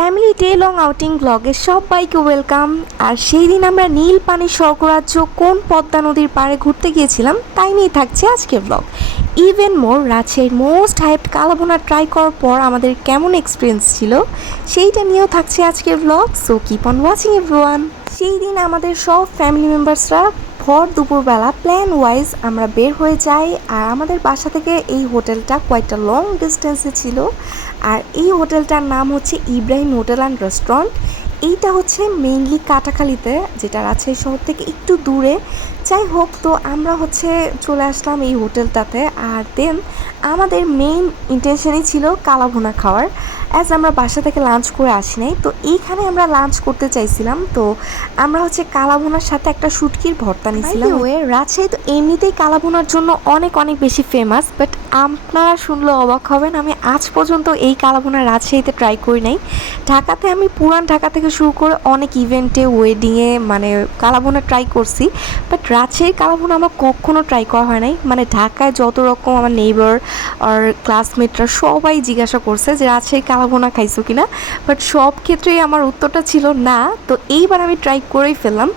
Family day long outing ব্লগে সবাইকে welcome. আর সেই দিন আমরা নীল পানির স্বর্গরাজ্য কোন পদ্মা নদীর পাড়ে ঘুরতে গিয়েছিলাম তাই নিয়ে থাকছে আজকের ব্লগ। ইভেন মোর রাজশাহীর মোস্ট হাইপড কালাভুনা ট্রাই করার পর আমাদের কেমন এক্সপিরিয়েন্স ছিল সেইটা নিয়েও থাকছে আজকের blog. So keep on watching everyone. সেই দিন আমাদের সব ফ্যামিলি মেম্বার্সরা ভর দুপুরবেলা প্ল্যান ওয়াইজ আমরা বের হয়ে যাই। আর আমাদের বাসা থেকে এই হোটেলটা কয়েকটা লং ডিস্টেন্সে ছিল। আর এই হোটেলটার নাম হচ্ছে ইব্রাহিম হোটেল অ্যান্ড রেস্টুরেন্ট। এইটা হচ্ছে মেইনলি কাটাখালীতে, যেটা রাজশাহী শহর থেকে একটু দূরে। যাই হোক, তো আমরা হচ্ছে চলে আসলাম এই হোটেলটাতে। আর দেন আমাদের মেইন ইন্টেনশনই ছিল কালাভুনা খাওয়ার, অ্যাজ আমরা বাসা থেকে লাঞ্চ করে আসি নাই। তো এইখানে আমরা লাঞ্চ করতে চাইছিলাম। তো আমরা হচ্ছে কালাভুনার সাথে একটা শুটকির ভর্তা নিয়েছিলাম। রাজশাহী তো এমনিতেই কালাভুনার জন্য অনেক অনেক বেশি ফেমাস, বাট আপনারা শুনলে অবাক হবেন, আমি আজ পর্যন্ত এই কালাভুনা রাজশাহীতে ট্রাই করি নাই। ঢাকাতে আমি পুরান ঢাকা থেকে শুরু করে অনেক ইভেন্টে, ওয়েডিংয়ে মানে কালাভুনা ট্রাই করছি, বাট রাজশাহীর কালাভুনা আমার কখনও ট্রাই করা হয় নাই। মানে ঢাকায় যত রকম আমার নেইবার আর ক্লাসমেটরা সবাই জিজ্ঞাসা করছে যে রাজশাহীর কালাভুনা খাইছো কিনা, বাট সব ক্ষেত্রেই আমার উত্তরটা ছিল না। তো এইবার আমি ট্রাই করেই ফেললাম।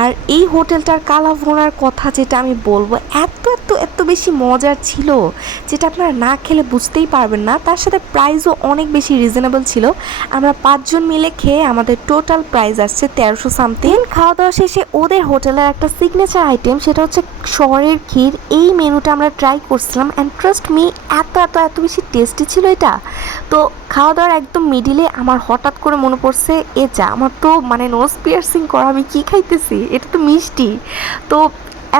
আর এই হোটেলটার কালাভুনার কথা যেটা আমি বলবো, এত এত এত বেশি মজার ছিল যেটা আপনারা না খেলে বুঝতেই পারবেন না। তার সাথে প্রাইসও অনেক বেশি রিজনেবল ছিল। আমরা 5 জন মিলে খেয়ে আমাদের টোটাল প্রাইস আসছে 1300 সামথিং। খাওয়া দাওয়া শেষে ওদের হোটেলের একটা সিগনেচার আইটেম, সেটা হচ্ছে শহরের ক্ষীর। এই মেনুটা আমরা ট্রাই করছিলাম অ্যান্ড ট্রাস্ট মি, এত এত এত বেশি টেস্টি ছিল এটা। তো খাওয়া দাওয়ার একদম মিডিলে আমার হঠাৎ করে মনে পড়ছে, আমার তো মানে নোজ পিয়ার্সিং করা, আমি কী খাইতেছি, এটা তো মিষ্টি। তো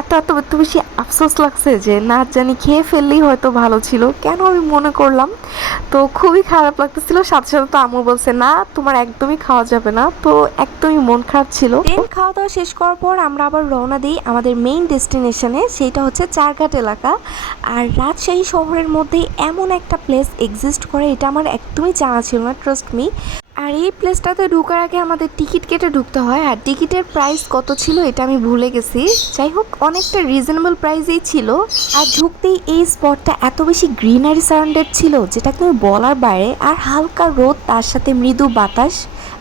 এত এত এত বেশি আফসোস লাগছে যে না জানি খেয়ে ফেললেই হয়তো ভালো ছিল, কেন আমি মনে করলাম। তো খুবই খারাপ লাগতেছিল। সাথে সাথে তো আম্মু বলছে না তোমার একদমই খাওয়া যাবে না, তো একদমই মন খারাপ ছিল। খাওয়া দাওয়া শেষ করার পর আমরা আবার রওনা দিই আমাদের মেইন ডেস্টিনেশনে, সেইটা হচ্ছে চারঘাট এলাকা। আর রাজশাহী শহরের মধ্যে এমন একটা প্লেস এক্সিস্ট করে এটা আমার একদমই জানা ছিল না, ট্রাস্ট মি। আর এই প্লেসটাতে ঢোকার আগে আমাদের টিকিট কেটে ঢুকতে হয়, আর টিকিটের প্রাইস কত ছিল এটা আমি ভুলে গেছি। যাই হোক, অনেকটা রিজনেবল প্রাইসেই ছিল। আর ঢুকতেই এই স্পটটা এত বেশি গ্রিনারি সারাউন্ডেড ছিল যেটা তুমি বলার বাইরে। আর হালকা রোদ, তার সাথে মৃদু বাতাস,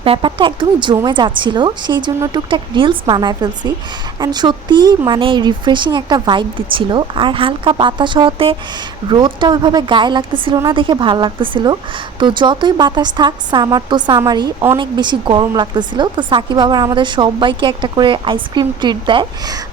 ব্যাপারটা একদমই জমে যাচ্ছিল। সেই জন্য টুকটাক রিলস বানায় ফেলছি। অ্যান্ড সত্যি মানে রিফ্রেশিং একটা ভাইব দিচ্ছিল। আর হালকা বাতাস হওয়াতে রোদটা ওইভাবে গায়ে লাগতেছিল না, দেখে ভালো লাগতেছিল। তো যতই বাতাস থাক, সামার তো সামারই, অনেক বেশি গরম লাগতেছিল। তো সাকিব আবার আমাদের সবাইকে একটা করে আইসক্রিম ট্রিট দেয়।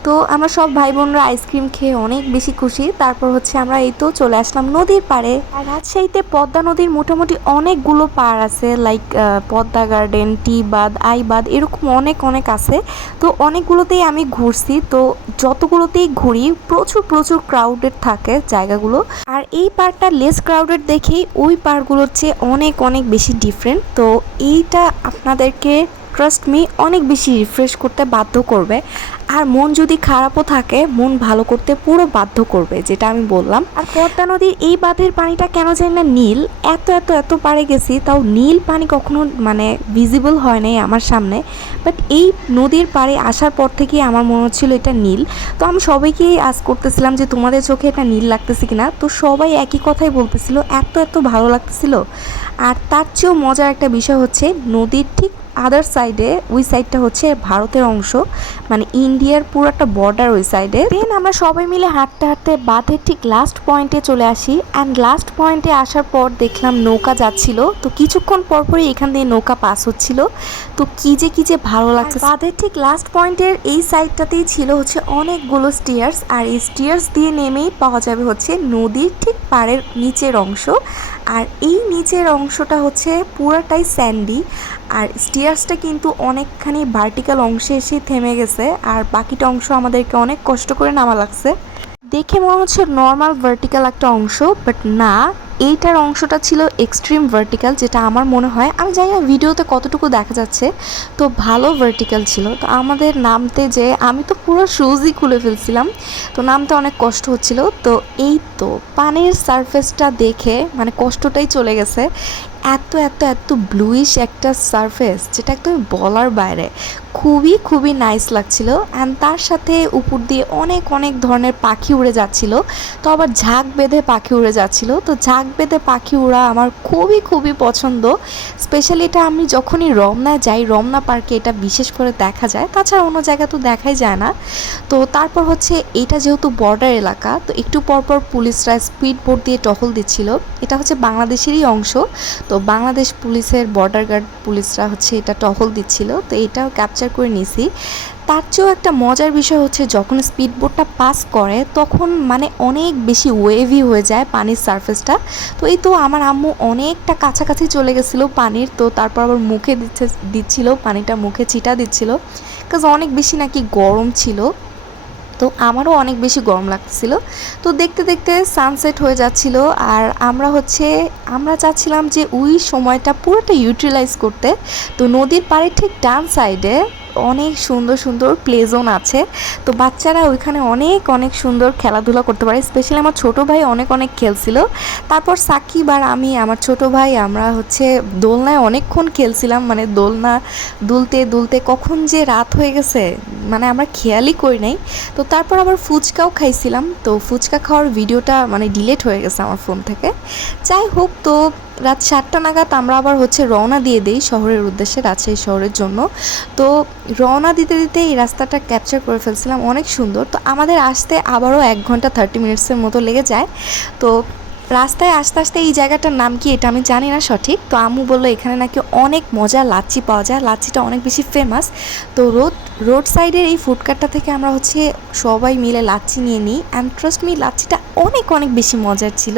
তো আমরা সব ভাই বোনরা আইসক্রিম খেয়ে অনেক বেশি খুশি। তারপর হচ্ছে আমরা এই তো চলে আসলাম নদীর পাড়ে। আর রাজশাহীতে পদ্মা নদীর মোটামুটি অনেকগুলো পাড় আছে, লাইক পদ্মা গার্ডেন, টি বাঁধ, আই বাঁধ, এরকম অনেক অনেক আছে। তো অনেকগুলোতেই আমি ঘুরছি। তো যতগুলোতেই ঘুরি প্রচুর প্রচুর ক্রাউডেড থাকে জায়গাগুলো। আর এই পার্কটা লেস ক্রাউডেড দেখেই ওই পার্কগুলোর চেয়ে অনেক অনেক বেশি ডিফারেন্ট। তো এইটা আপনাদেরকে ট্রাস্ট মি অনেক বেশি রিফ্রেশ করতে বাধ্য করবে। আর মন যদি খারাপও থাকে, মন ভালো করতে পুরো বাধ্য করবে, যেটা আমি বললাম। আর পদ্মা নদীর এই বাঁধের পানিটা কেন জানি না নীল, এত এত এত পাড়ে গেছি তাও নীল পানি কখনো মানে ভিজিবল হয় নাই আমার সামনে। বাট এই নদীর পাড়ে আসার পর থেকেই আমার মনে হচ্ছিল এটা নীল। তো আমি সবাইকেই আজ করতেছিলাম যে তোমাদের চোখে এটা নীল লাগতেছে কিনা। তো সবাই একই কথাই বলতেছিল, এত এত ভালো লাগতেছিল। আর তার চেয়েও মজার একটা বিষয় হচ্ছে, নদীর ঠিক আদার সাইডে, ওই সাইডটা হচ্ছে ভারতের অংশ, মানে ইন্ডিয়ার পুরো একটা বর্ডার ওই সাইডে। দেন আমরা সবাই মিলে হাঁটতে হাঁটতে বাঁধের ঠিক লাস্ট পয়েন্টে চলে আসি। অ্যান্ড লাস্ট পয়েন্টে আসার পর দেখলাম নৌকা যাচ্ছিল। তো কিছুক্ষণ পরপরই এখান দিয়ে নৌকা পাস হচ্ছিল। তো কি যে ভালো লাগছে। বাঁধের ঠিক লাস্ট পয়েন্টের এই সাইডটাতেই ছিল হচ্ছে অনেকগুলো স্টিয়ার্স। আর এই স্টিয়ার্স দিয়ে নেমেই পাওয়া যাবে হচ্ছে নদীর ঠিক পাড়ের নিচের অংশ। আর এই নিচের অংশটা হচ্ছে পুরাটাই স্যান্ডি। আর স্টিয়ার্সটা কিন্তু অনেকখানি ভার্টিক্যাল অংশে এসে থেমে গেছে। আর বাকিটা অংশ আমাদেরকে অনেক কষ্ট করে নামা লাগছে। দেখে মনে হচ্ছে নর্মাল ভার্টিক্যাল একটা অংশ, বাট না, এইটার অংশটা ছিল এক্সট্রিম ভার্টিক্যাল, যেটা আমার মনে হয়, আমি জানি না ভিডিওতে কতটুকু দেখা যাচ্ছে, তো ভালো ভার্টিক্যাল ছিল। তো আমাদের নামতে যে আমি তো পুরো শুজই খুলে ফেলছিলাম, তো নামতে অনেক কষ্ট হচ্ছিল। তো এই তো পানির সারফেসটা দেখে মানে কষ্টটাই চলে গেছে। এত এত এত ব্লুইশ একটা সারফেস যেটা একদম বলার বাইরে, খুবই খুবই নাইস লাগছিল। অ্যান্ড তার সাথে উপর দিয়ে অনেক অনেক ধরনের পাখি উড়ে যাচ্ছিল, তো আবার ঝাঁক বেঁধে পাখি উড়ে যাচ্ছিল। তো ঝাঁক বেঁধে পাখি উড়া আমার খুবই খুবই পছন্দ। স্পেশালি এটা আমি যখনই রমনা যাই, রমনা পার্কে এটা বিশেষ করে দেখা যায়, তাছাড়া অন্য জায়গা তো দেখাই যায় না। তো তারপর হচ্ছে এটা যেহেতু বর্ডার এলাকা, তো একটু পরপর পুলিশরা স্পিড বোট দিয়ে টহল দিচ্ছিল। এটা হচ্ছে বাংলাদেশেরই অংশ, তো বাংলাদেশ পুলিশের বর্ডার গার্ড পুলিশরা হচ্ছে এটা টহল দিচ্ছিল, তো এটাও ক্যাপচার করে নিছি। তার চেয়েও একটা মজার বিষয় হচ্ছে যখন স্পিড বোটটা পাস করে তখন মানে অনেক বেশি ওয়েভি হয়ে যায় পানির সারফেসটা। তো এই তো আমার আম্মু অনেকটা কাছাকাছি চলে গেছিলো পানির, তো তারপর আবার মুখে দিচ্ছিল পানিটা, মুখে ছিটা দিচ্ছিল, কাজ অনেক বেশি নাকি গরম ছিল। তো আমারও অনেক বেশি গরম লাগছিল। তো দেখতে দেখতে সানসেট হয়ে যাচ্ছিল, আর আমরা চাচ্ছিলাম যে ওই সময়টা পুরোটা ইউটিলাইজ করতে। তো নদীর পাড়ে ঠিক ডান সাইডে অনেক সুন্দর সুন্দর প্লে জোন আছে, তো বাচ্চারা ওইখানে অনেক অনেক সুন্দর খেলাধুলা করতে পারে। স্পেশালি আমার ছোটো ভাই অনেক অনেক খেলছিল। তারপর সাকিব আর আমি, আমার ছোটো ভাই, আমরা হচ্ছে দোলনায় অনেকক্ষণ খেলছিলাম, মানে দোলনা দুলতে দুলতে কখন যে রাত হয়ে গেছে মানে আমরা খেয়ালই করি নাই। তো তারপর আবার ফুচকাও খাইছিলাম, তো ফুচকা খাওয়ার ভিডিওটা মানে ডিলিট হয়ে গেছে আমার ফোন থেকে। যাই হোক, তো রাত 7টা নাগাদ আমরা আবার হচ্ছে রওনা দিয়ে দিই শহরের উদ্দেশ্যে, রাজশাহী শহরের জন্য। তো রওনা দিতে দিতে এই রাস্তাটা ক্যাপচার করে ফেলছিলাম, অনেক সুন্দর। তো আমাদের আসতে আবারও 1 ঘন্টা 30 মিনিটসের মতো লেগে যায়। তো রাস্তায় আস্তে আস্তে এই জায়গাটার নাম কি এটা আমি জানি না সঠিক। তো আম্মু বললো এখানে নাকি অনেক মজার লাচ্ছি পাওয়া যায়, লাচ্ছিটা অনেক বেশি ফেমাস। তো রোড সাইডের এই ফুডকার্টটা থেকে আমরা হচ্ছে সবাই মিলে লাচ্ছি নিয়ে নিই, অ্যান্ড ট্রাস্ট মি লাচ্ছিটা অনেক অনেক বেশি মজার ছিল।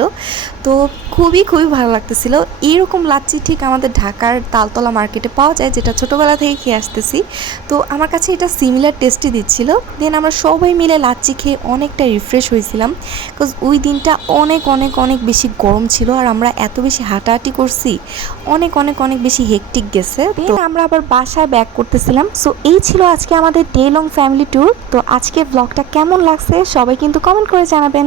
তো খুবই খুবই ভালো লাগতেছিল। এইরকম লাচ্ছি ঠিক আমাদের ঢাকার তালতলা মার্কেটে পাওয়া যায়, যেটা ছোটোবেলা থেকে খেয়ে আসতেছি। তো আমার কাছে এটা সিমিলার টেস্টই দিচ্ছিল। দেন আমরা সবাই মিলে লাচ্ছি খেয়ে অনেকটা রিফ্রেশ হয়েছিলাম, বিকজ ওই দিনটা অনেক অনেক অনেক বেশি গরম ছিল, আর আমরা এত বেশি হাঁটাহাঁটি করছি, অনেক অনেক অনেক বেশি হেকটিক গেছে। তো আমরা আবার বাসায় ব্যাক করতেছিলাম। সো এই ছিল আজকে আমাদের ডে লং ফ্যামিলি ট্যুর। তো আজকে ব্লগটা কেমন লাগছে সবাই কিন্তু কমেন্ট করে জানাবেন।